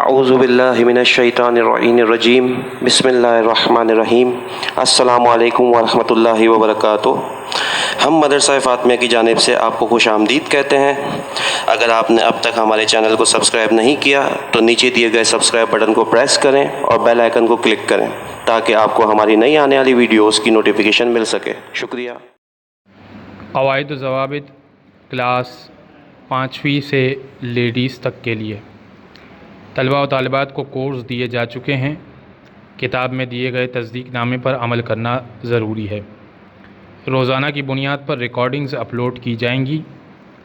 اعوذ باللہ من الشیطان الرجیم بسم اللہ الرحمن الرحیم السلام علیکم ورحمۃ اللہ وبرکاتہ۔ ہم مدرسہ فاطمیہ کی جانب سے آپ کو خوش آمدید کہتے ہیں۔ اگر آپ نے اب تک ہمارے چینل کو سبسکرائب نہیں کیا تو نیچے دیے گئے سبسکرائب بٹن کو پریس کریں اور بیل آئیکن کو کلک کریں تاکہ آپ کو ہماری نئی آنے والی ویڈیوز کی نوٹیفیکیشن مل سکے۔ شکریہ۔ قواعد و ضوابط کلاس 5ویں سے لیڈیز تک کے لیے طلباء و طالبات کو کورس دیے جا چکے ہیں۔ کتاب میں دیے گئے تصدیق نامے پر عمل کرنا ضروری ہے۔ روزانہ کی بنیاد پر ریکارڈنگز اپلوڈ کی جائیں گی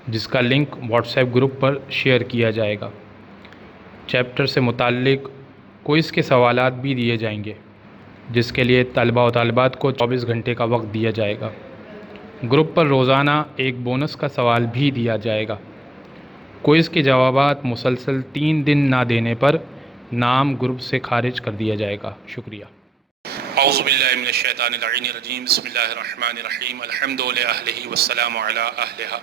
جس کا لنک واٹس ایپ گروپ پر شیئر کیا جائے گا۔ چیپٹر سے متعلق کوئز کے سوالات بھی دیے جائیں گے جس کے لیے طلباء و طالبات کو 24 گھنٹے کا وقت دیا جائے گا۔ گروپ پر روزانہ ایک بونس کا سوال بھی دیا جائے گا۔ کوئز کے جوابات مسلسل 3 دن نہ دینے پر نام گروپ سے خارج کر دیا جائے گا۔ شکریہ۔ اعوذ باللہ من الشیطان اللعین الرجیم بسم اللہ الرحمن الرحیم الحمد للہ والسلام علی اہلہا۔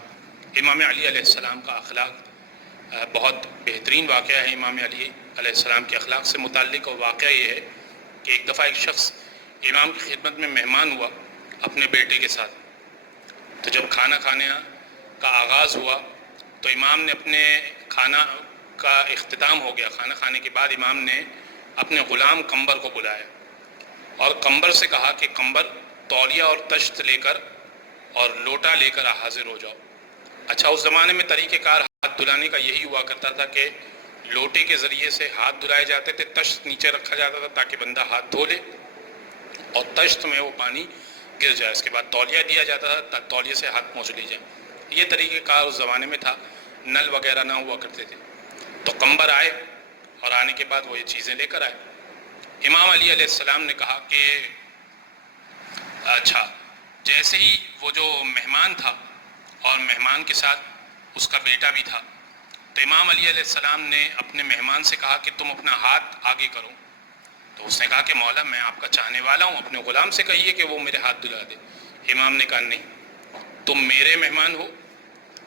امام علی علیہ السلام کا اخلاق بہت بہترین واقعہ ہے۔ امام علی علیہ السلام کے اخلاق سے متعلق اور واقعہ یہ ہے کہ ایک دفعہ ایک شخص امام کی خدمت میں مہمان ہوا اپنے بیٹے کے ساتھ۔ تو جب کھانا کھانے کا آغاز ہوا تو امام نے اپنے کھانا کا اختتام ہو گیا۔ کھانا کھانے کے بعد امام نے اپنے غلام قمبر کو بلایا اور قمبر سے کہا کہ قمبر تولیہ اور تشت لے کر اور لوٹا لے کر حاضر ہو جاؤ۔ اچھا، اس زمانے میں طریقہ کار ہاتھ دھلانے کا یہی ہوا کرتا تھا کہ لوٹے کے ذریعے سے ہاتھ دھلائے جاتے تھے، تشت نیچے رکھا جاتا تھا تاکہ بندہ ہاتھ دھو لے اور تشت میں وہ پانی گر جائے۔ اس کے بعد تولیہ دیا جاتا تھا، تولیے سے ہاتھ پہنچ لی جائے۔ یہ طریقہ کار اس زمانے میں تھا، نل وغیرہ نہ ہوا کرتے تھے۔ تو قمبر آئے اور آنے کے بعد وہ یہ چیزیں لے کر آئے۔ امام علی علیہ السلام نے کہا کہ اچھا، جیسے ہی وہ جو مہمان تھا اور مہمان کے ساتھ اس کا بیٹا بھی تھا، تو امام علی علیہ السلام نے اپنے مہمان سے کہا کہ تم اپنا ہاتھ آگے کرو۔ تو اس نے کہا کہ مولا میں آپ کا چاہنے والا ہوں، اپنے غلام سے کہیے کہ وہ میرے ہاتھ دھلا دے۔ امام نے کہا نہیں، تم میرے مہمان ہو،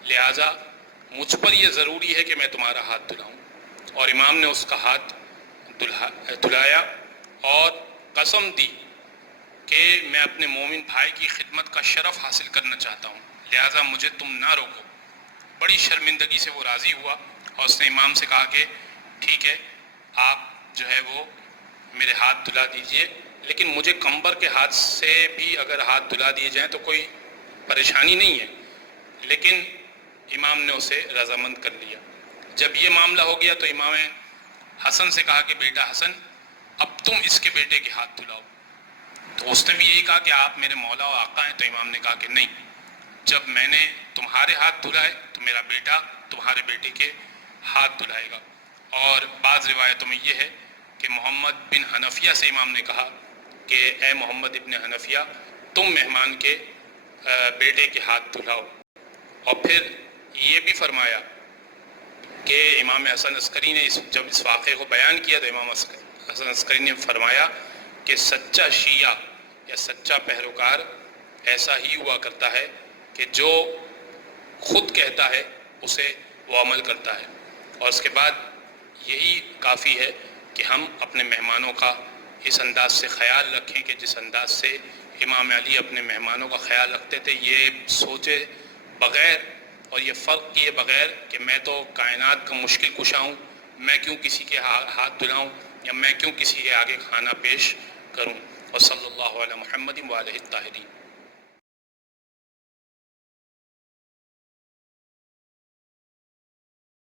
لہٰذا مجھ پر یہ ضروری ہے کہ میں تمہارا ہاتھ دھلاؤں۔ اور امام نے اس کا ہاتھ دھلایا اور قسم دی کہ میں اپنے مومن بھائی کی خدمت کا شرف حاصل کرنا چاہتا ہوں، لہٰذا مجھے تم نہ روکو۔ بڑی شرمندگی سے وہ راضی ہوا اور اس نے امام سے کہا کہ ٹھیک ہے، آپ جو ہے وہ میرے ہاتھ دھلا دیجئے، لیکن مجھے قمبر کے ہاتھ سے بھی اگر ہاتھ دھلا دیے جائیں تو کوئی پریشانی نہیں ہے۔ لیکن امام نے اسے رضامند کر لیا۔ جب یہ معاملہ ہو گیا تو امام حسن سے کہا کہ بیٹا حسن، اب تم اس کے بیٹے کے ہاتھ دھلاؤ۔ تو اس نے بھی یہی کہا کہ آپ میرے مولا و آقا ہیں۔ تو امام نے کہا کہ نہیں، جب میں نے تمہارے ہاتھ دھلائے تو میرا بیٹا تمہارے بیٹے کے ہاتھ دھلائے گا۔ اور بعض روایتوں میں یہ ہے کہ محمد بن حنفیہ سے امام نے کہا کہ اے محمد ابن حنفیہ، تم مہمان کے بیٹے کے ہاتھ دھلاؤ۔ اور پھر یہ بھی فرمایا کہ امام حسن عسکری نے جب اس واقعے کو بیان کیا تو امام حسن عسکری نے فرمایا کہ سچا شیعہ یا سچا پیروکار ایسا ہی ہوا کرتا ہے کہ جو خود کہتا ہے اسے وہ عمل کرتا ہے۔ اور اس کے بعد یہی کافی ہے کہ ہم اپنے مہمانوں کا اس انداز سے خیال رکھیں کہ جس انداز سے امام علی اپنے مہمانوں کا خیال رکھتے تھے، یہ سوچے بغیر اور یہ فرق کیے بغیر کہ میں تو کائنات کا مشکل کشا ہوں، میں کیوں کسی کے ہاتھ دھلاؤں یا میں کیوں کسی کے آگے کھانا پیش کروں۔ اور صلی اللہ علیہ محمد و آلہ الطاہرین۔